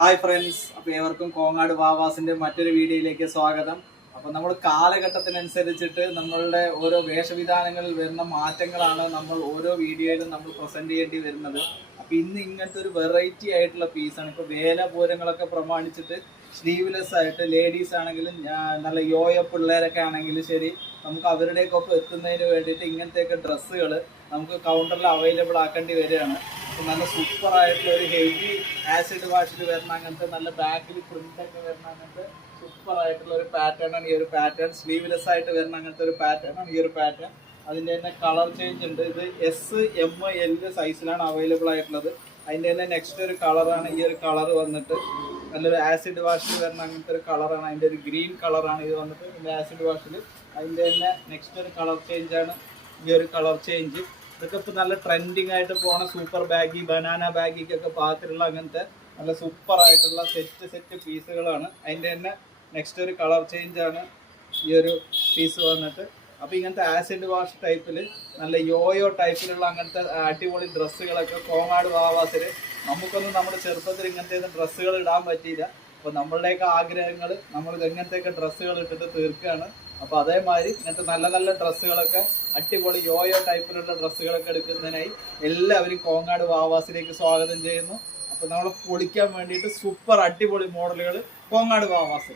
Hi friends, അപ്പോൾ ഏവർക്കും കോങ്ങാട് വാവാസിന്റെ മറ്റൊരു വീഡിയോയിലേക്ക് സ്വാഗതം. അപ്പോൾ നമ്മൾ കാലഘട്ടത്തിനനുസരിച്ചിട്ട് നമ്മളുടെ ഓരോ വേഷവിധാനങ്ങളിൽ വരുന്ന മാറ്റങ്ങളാണ് നമ്മൾ ഓരോ വീഡിയോയിലും നമ്മൾ പ്രസന്റ് ചെയ്യേണ്ടി വരുന്നത്. അപ്പോൾ ഇന്ന് ഇങ്ങനത്തെ ഒരു വെറൈറ്റി ആയിട്ടുള്ള പീസാണ്. ഇപ്പോൾ വേലപൂരങ്ങളൊക്കെ പ്രമാണിച്ചിട്ട് സ്ലീവ്ലെസ് ആയിട്ട് ലേഡീസ് ആണെങ്കിലും നല്ല യോയോ പിള്ളേരൊക്കെ ആണെങ്കിലും ശരി, നമുക്ക് അവരുടെയൊക്കെ എത്തുന്നതിന് വേണ്ടിയിട്ട് ഇങ്ങനത്തെയൊക്കെ ഡ്രസ്സുകൾ നമുക്ക് കൗണ്ടറിൽ അവൈലബിൾ ആക്കേണ്ടി വരികയാണ്. നല്ല സൂപ്പർ ആയിട്ടുള്ള ഒരു ഹെവി ആസിഡ് വാഷിൽ വരുന്ന അങ്ങനത്തെ നല്ല ബാക്കിൽ പ്രിന്റ് ഒക്കെ വരുന്ന അങ്ങനത്തെ സൂപ്പർ ആയിട്ടുള്ള ഒരു പാറ്റേൺ ആണ് ഈ ഒരു പാറ്റേൺ. സ്ലീവ്ലെസ് ആയിട്ട് വരുന്ന അങ്ങനത്തെ ഒരു പാറ്റേൺ ആണ് ഈ ഒരു പാറ്റേൺ. അതിൻ്റെ തന്നെ കളർ ചേഞ്ച് ഉണ്ട്. ഇത് എസ് എം എൽ സൈസിലാണ് അവൈലബിൾ ആയിട്ടുള്ളത്. അതിൻ്റെ തന്നെ നെക്സ്റ്റ് ഒരു കളറാണ് ഈ ഒരു കളർ വന്നിട്ട് നല്ലൊരു ആസിഡ് വാഷിൽ വരുന്ന അങ്ങനത്തെ ഒരു കളറാണ്. അതിൻ്റെ ഒരു ഗ്രീൻ കളറാണ് ഇത് വന്നിട്ട് ആസിഡ് വാഷിൽ. അതിൻ്റെ തന്നെ നെക്സ്റ്റ് ഒരു കളർ ചേഞ്ചാണ് ഈ ഒരു കളർ ചേഞ്ച്. ഇതൊക്കെ ഇപ്പോൾ നല്ല ട്രെൻഡിങ് ആയിട്ട് പോണ സൂപ്പർ ബാഗി, ബനാന ബാഗിക്കൊക്കെ പാകത്തിലുള്ള അങ്ങനത്തെ നല്ല സൂപ്പർ ആയിട്ടുള്ള സെറ്റ് പീസുകളാണ്. അതിൻ്റെ തന്നെ നെക്സ്റ്റ് ഒരു കളർ ചേഞ്ചാണ് ഈ ഒരു പീസ് വന്നിട്ട്. അപ്പോൾ ഇങ്ങനത്തെ ആസിഡ് വാഷ് ടൈപ്പിൽ നല്ല യോയോ ടൈപ്പിലുള്ള അങ്ങനത്തെ അടിപൊളി ഡ്രസ്സുകളൊക്കെ കോങ്ങാട് വാവാസിൽ നമുക്കൊന്നും നമ്മുടെ ചെറുപ്പത്തിൽ ഇങ്ങനത്തെ ഡ്രസ്സുകൾ ഇടാൻ പറ്റിയില്ല. അപ്പോൾ നമ്മളുടെയൊക്കെ ആഗ്രഹങ്ങൾ നമ്മൾ ഇങ്ങനത്തെയൊക്കെ ഡ്രസ്സുകൾ ഇട്ടിട്ട് തീർക്കുകയാണ്. അപ്പോൾ അതേമാതിരി ഇങ്ങനത്തെ നല്ല നല്ല ഡ്രസ്സുകളൊക്കെ അടിപൊളി യോയോ ടൈപ്പിലുള്ള ഡ്രസ്സുകളൊക്കെ എടുക്കുന്നതിനായി എല്ലാവരും കോങ്ങാട് വാവാസിലേക്ക് സ്വാഗതം ചെയ്യുന്നു. അപ്പോൾ നമ്മൾ പൊളിക്കാൻ വേണ്ടിയിട്ട് സൂപ്പർ അടിപൊളി മോഡലുകൾ കോങ്ങാട് വാവാസ്.